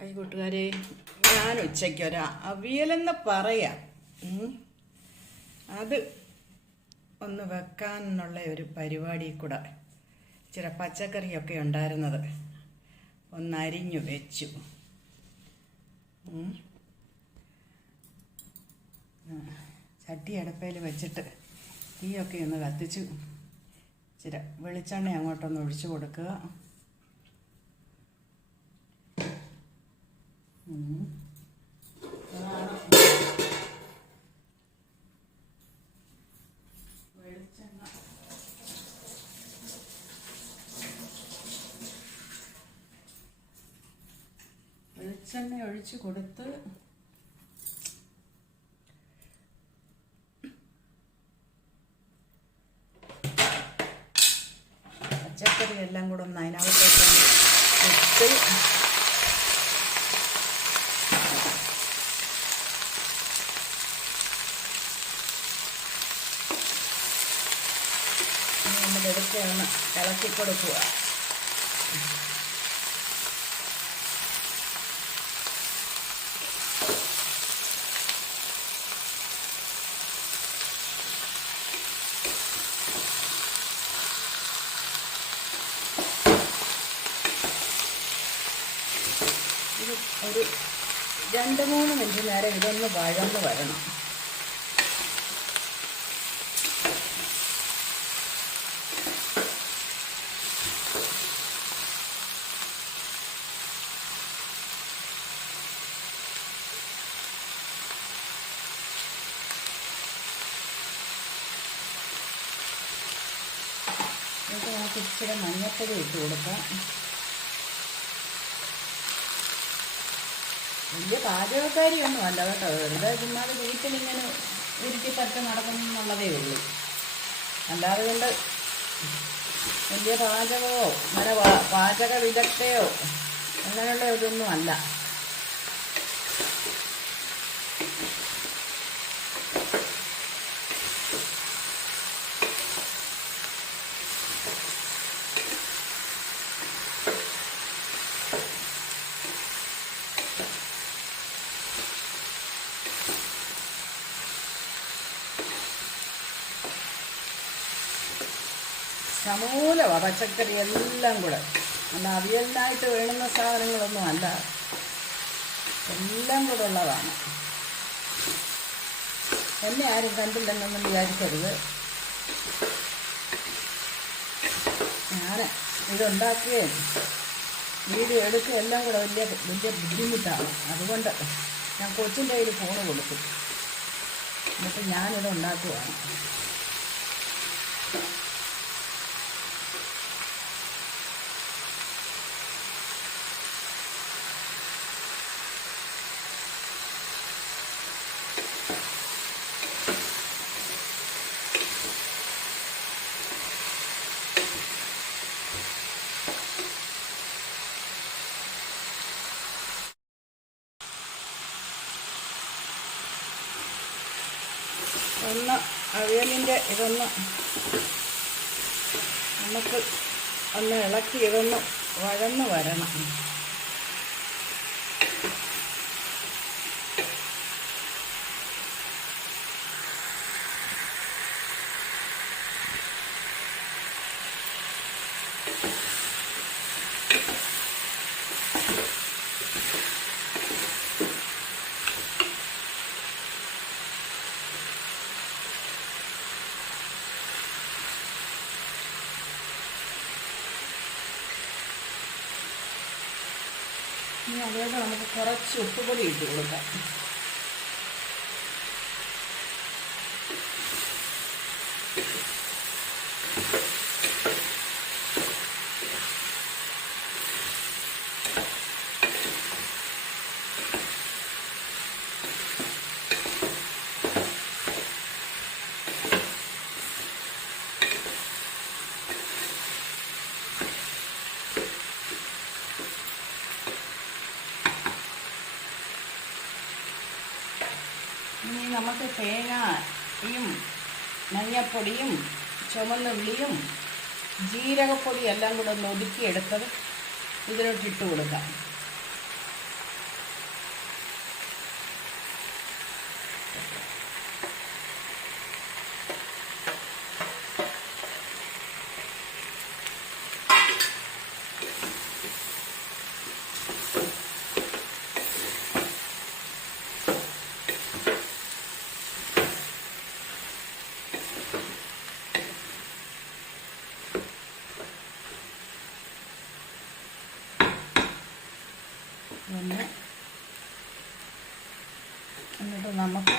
Hi കൂട്ടുകാരെ, ഞാൻ ഉച്ചയ്ക്കൊരു അവിയലെന്ന് പറയാം. അത് ഒന്ന് വെക്കാനുള്ള ഒരു പരിപാടി കൂടെ ഇച്ചിരി പച്ചക്കറിയൊക്കെ ഉണ്ടായിരുന്നത് ഒന്നരിഞ്ഞു വെച്ചു. ചട്ടി അടുപ്പയിൽ വെച്ചിട്ട് തീയൊക്കെ ഒന്ന് കത്തിച്ചു. ഇച്ചിരി വെളിച്ചെണ്ണ അങ്ങോട്ടൊന്ന് ഒഴിച്ചു കൊടുക്കുക. വെളിച്ചെണ്ണ ഒഴിച്ച് കൊടുത്ത് പച്ചക്കറി എല്ലാം കൂടെ ഒന്ന് അതിനകത്തേക്ക് ഇട്ട് എടുത്ത് ഒന്ന് ഇളക്കി കൊടുക്കുക. ഇത് ഒരു 2-3 മിനിറ്റ് നേരം ഇതൊന്ന് വഴന്ന് വരണം. എന്നിട്ട് നമുക്ക് ഇച്ചിരി മഞ്ഞപ്പൊടി ഇട്ട് കൊടുക്കാം. വലിയ പാചകക്കാരിയൊന്നും അല്ല കേട്ടോ, വെറുതെ ചുമ്മാതെ വീട്ടിലിങ്ങനെ ഉരുട്ടിപ്പറ്റ് നടക്കുന്നുള്ളതേ ഉള്ളൂ. അല്ലാതെ കൊണ്ട് വലിയ പാചകമോ അങ്ങനെ പാചക വിദഗ്ധയോ അങ്ങനെയുള്ള ഇതൊന്നും അല്ല. സമൂലമാണ് പച്ചക്കറി എല്ലാം കൂടെ. അല്ല അവിയലിനായിട്ട് വേണ്ടുന്ന സാധനങ്ങളൊന്നും അല്ല, എല്ലാം കൂടെ ഉള്ളതാണ്. എന്നെ ആരും കണ്ടില്ലെന്നൊന്നും വിചാരിക്കരുത്. ഞാൻ ഇതുണ്ടാക്കുകയും വീഡിയോ എടുക്കുകയും എല്ലാം കൂടെ വലിയ ബുദ്ധിമുട്ടാണ്. അതുകൊണ്ട് ഞാൻ കൊച്ചിൻ്റെ കയ്യിൽ ഫോണ് കൊടുക്കും, എന്നിട്ട് ഞാനിത് ഉണ്ടാക്കുകയാണ്. ഒന്ന് അവിയലിൻ്റെ ഇതൊന്ന് നമുക്ക് ഒന്ന് ഇളക്കി ഇതൊന്ന് വഴന്ന് വരണം. ഇനി അതുകൊണ്ട് നമുക്ക് കുറച്ച് ഉപ്പുപൊടി ഇട്ട് കൊടുക്കാം. ഇനി നമുക്ക് തേങ്ങയും മഞ്ഞപ്പൊടിയും ചുവന്നുള്ളിയും ജീരകപ്പൊടി എല്ലാം കൂടെ ഒന്ന് ഒതുക്കിയെടുത്തത് ഇതിലോട്ടിട്ട് കൊടുക്കാം. ഒന്ന് എന്നിട്ട് നമുക്ക്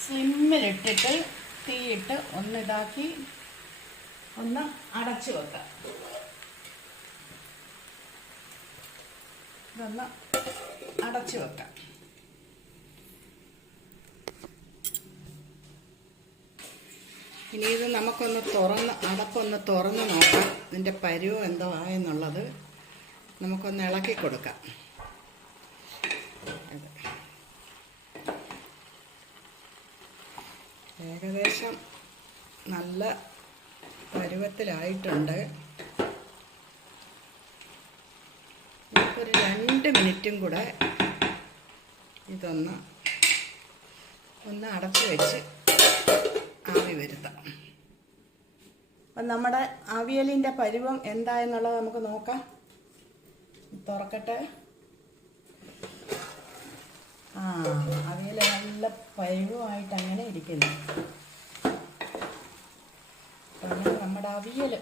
സ്ലിമ്മിലിട്ടിട്ട് തീയിട്ട് ഇതാക്കി ഒന്ന് അടച്ചു വെക്കാം. ഇതൊന്ന് അടച്ചു വെക്കാം. ഇനി ഇത് നമുക്കൊന്ന് അടപ്പൊന്ന് തുറന്ന് നോക്കാം. ഇതിൻ്റെ പരുവം എന്തോ ആയെന്നുള്ളത് നമുക്കൊന്ന് ഇളക്കി കൊടുക്കാം. ഏകദേശം നല്ല പരുവത്തിലായിട്ടുണ്ട്. നമുക്കൊരു 2 മിനിറ്റും കൂടെ ഇതൊന്ന് അടച്ചു വെച്ച് ആവി വരുത്താം. അപ്പം നമ്മുടെ അവിയലിൻ്റെ പരുവം എന്തായെന്നുള്ളത് നമുക്ക് നോക്കാം. തുറക്കട്ടെ. അവിയൽ നല്ല പരുവമായിട്ട് അങ്ങനെ ഇരിക്കുന്നു. അങ്ങനെ നമ്മുടെ അവിയൽ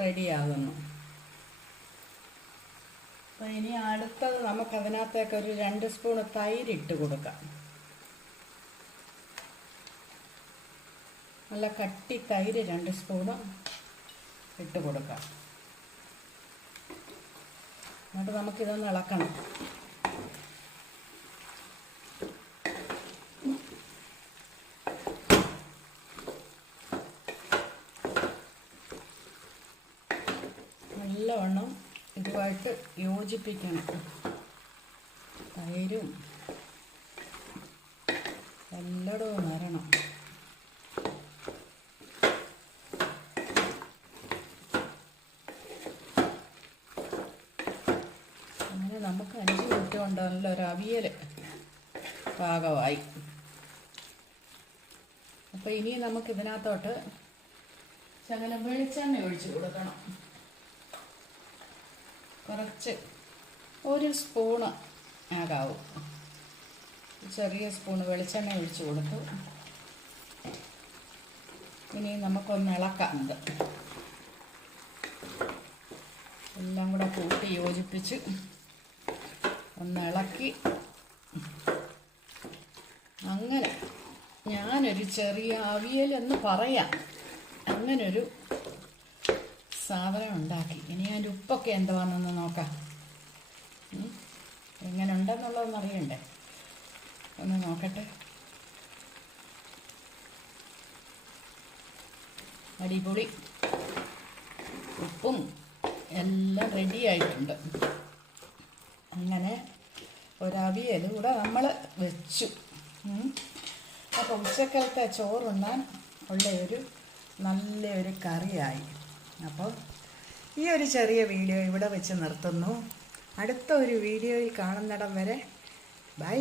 റെഡിയാകുന്നു. അപ്പം ഇനി അടുത്തത് നമുക്കതിനകത്തേക്ക് ഒരു 2 സ്പൂൺ തൈര് ഇട്ട് കൊടുക്കാം. നല്ല കട്ടി തൈര് 2 സ്പൂണ് ഇട്ട് കൊടുക്കാം. എന്നിട്ട് നമുക്കിതൊന്ന് ഇളക്കണം. നല്ലവണ്ണം ഇതുമായിട്ട് യോജിപ്പിക്കണം. തൈരും എല്ലായിടവും വരണം. അങ്ങനെ നമുക്ക് 5 മിനിറ്റ് കൊണ്ട് നല്ലൊരു അവിയൽ പാകമായി. അപ്പോൾ ഇനി നമുക്ക് ഇതിനകത്തോട്ട് ശകലം വെളിച്ചെണ്ണ ഒഴിച്ച് കൊടുക്കണം. കുറച്ച് 1 സ്പൂണ് ആകാവും. ചെറിയ സ്പൂണ് വെളിച്ചെണ്ണ ഒഴിച്ച് കൊടുത്തു. ഇനി നമുക്കൊന്ന് ഇളക്കാം. ഇത് എല്ലാം കൂടെ കൂട്ടി യോജിപ്പിച്ച് ഒന്ന് ഇളക്കി അങ്ങനെ ഞാനൊരു ചെറിയ അവിയൽ എന്ന് പറയാം അങ്ങനൊരു സാധനം ഉണ്ടാക്കി. ഇനി അതിൻ്റെ ഉപ്പൊക്കെ എന്താണെന്ന് നോക്കാം. എങ്ങനെ ഉണ്ടെന്നുള്ളതെന്ന് അറിയണ്ടേ? ഒന്ന് നോക്കട്ടെ. അടിപൊളി. ഉപ്പും എല്ലാം റെഡി ആയിട്ടുണ്ട്. അങ്ങനെ ഒരവിയൽ കൂടെ നമ്മൾ വെച്ചു. അപ്പോൾ ഉച്ചക്കലത്തെ ചോറുണ്ണാൻ ഉള്ള നല്ലൊരു കറിയായി. അപ്പോൾ ഈ ഒരു ചെറിയ വീഡിയോ ഇവിടെ വെച്ച് നിർത്തുന്നു. അടുത്ത ഒരു വീഡിയോയിൽ കാണുന്നിടം വരെ ബൈ.